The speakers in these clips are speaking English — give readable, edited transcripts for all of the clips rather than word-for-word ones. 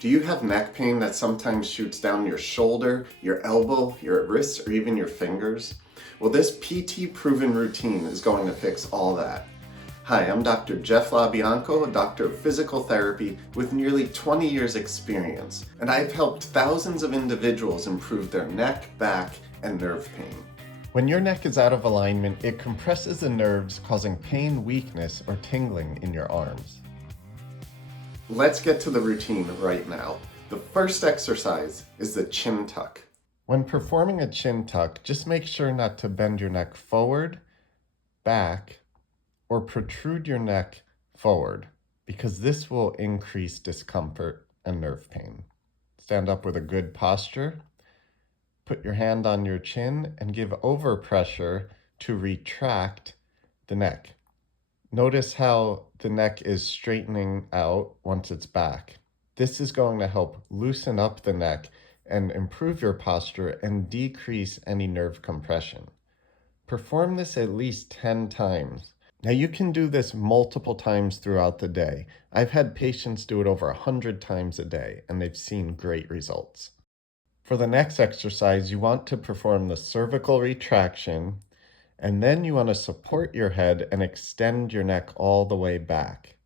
Do you have neck pain that sometimes shoots down your shoulder, your elbow, your wrists, or even your fingers? Well, this PT-proven routine is going to fix all that. Hi, I'm Dr. Jeff LaBianco, a doctor of physical therapy with nearly 20 years experience, and I've helped thousands of individuals improve their neck, back, and nerve pain. When your neck is out of alignment, it compresses the nerves, causing pain, weakness, or tingling in your arms. Let's get to the routine right now. The first exercise is the chin tuck. When performing a chin tuck, just make sure not to bend your neck forward, back, or protrude your neck forward, because this will increase discomfort and nerve pain. Stand up with a good posture. Put your hand on your chin and give overpressure to retract the neck. Notice how the neck is straightening out once it's back. This is going to help loosen up the neck and improve your posture and decrease any nerve compression. Perform this at least 10 times. Now you can do this multiple times throughout the day. I've had patients do it over 100 times a day and they've seen great results. For the next exercise, you want to perform the cervical retraction, and then you want to support your head and extend your neck all the way back.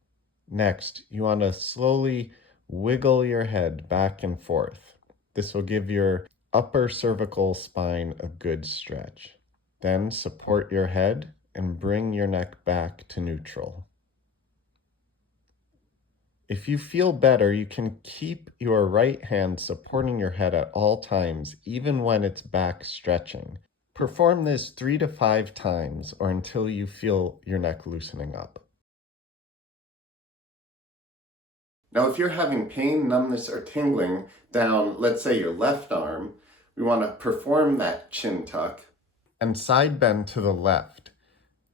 Next, you want to slowly wiggle your head back and forth. This will give your upper cervical spine a good stretch. Then support your head and bring your neck back to neutral. If you feel better, you can keep your right hand supporting your head at all times, even when it's back stretching. Perform this 3 to 5 times or until you feel your neck loosening up. Now, if you're having pain, numbness, or tingling down, let's say your left arm, we want to perform that chin tuck and side bend to the left.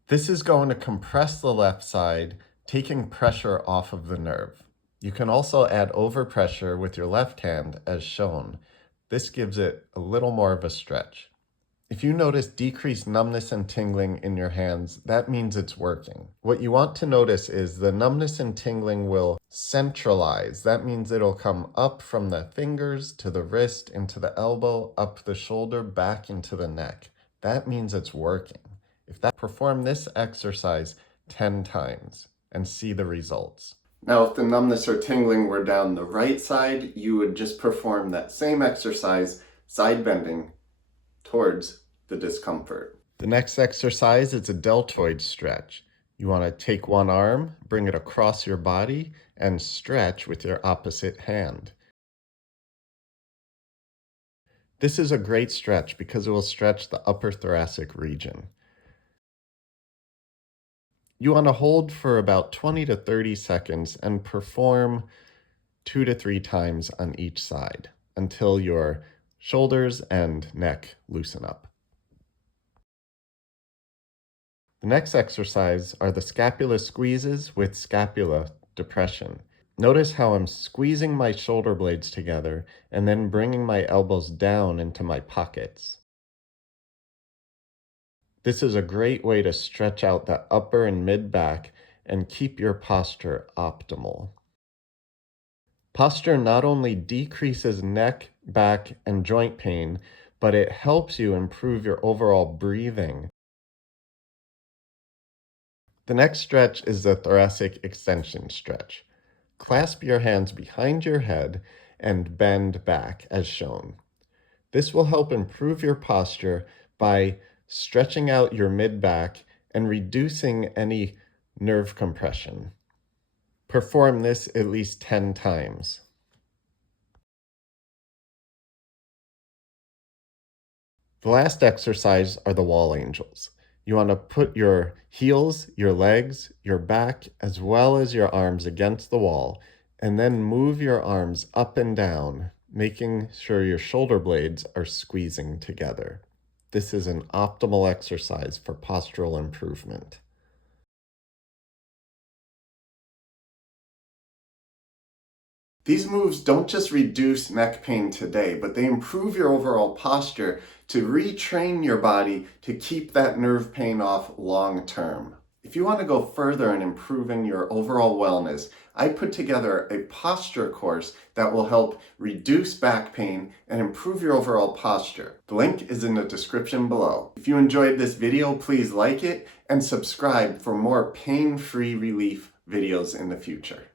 This is going to compress the left side, taking pressure off of the nerve. You can also add overpressure with your left hand as shown. This gives it a little more of a stretch. If you notice decreased numbness and tingling in your hands, that means it's working. What you want to notice is the numbness and tingling will centralize. That means it'll come up from the fingers to the wrist, into the elbow, up the shoulder, back into the neck. That means it's working. Perform this exercise 10 times and see the results. Now, if the numbness or tingling were down the right side, you would just perform that same exercise, side bending towards the discomfort. The next exercise is a deltoid stretch. You want to take one arm, bring it across your body, and stretch with your opposite hand. This is a great stretch because it will stretch the upper thoracic region. You want to hold for about 20 to 30 seconds and perform 2 to 3 times on each side until your shoulders and neck loosen up. The next exercise are the scapular squeezes with scapula depression. Notice how I'm squeezing my shoulder blades together and then bringing my elbows down into my pockets. This is a great way to stretch out the upper and mid back and keep your posture optimal. Posture not only decreases neck, back, and joint pain, but it helps you improve your overall breathing. The next stretch is the thoracic extension stretch. Clasp your hands behind your head and bend back as shown. This will help improve your posture by stretching out your mid-back and reducing any nerve compression. Perform this at least 10 times. The last exercise are the wall angels. You want to put your heels, your legs, your back, as well as your arms against the wall, and then move your arms up and down, making sure your shoulder blades are squeezing together. This is an optimal exercise for postural improvement. These moves don't just reduce neck pain today, but they improve your overall posture to retrain your body to keep that nerve pain off long term. If you want to go further in improving your overall wellness, I put together a posture course that will help reduce back pain and improve your overall posture. The link is in the description below. If you enjoyed this video, please like it and subscribe for more pain-free relief videos in the future.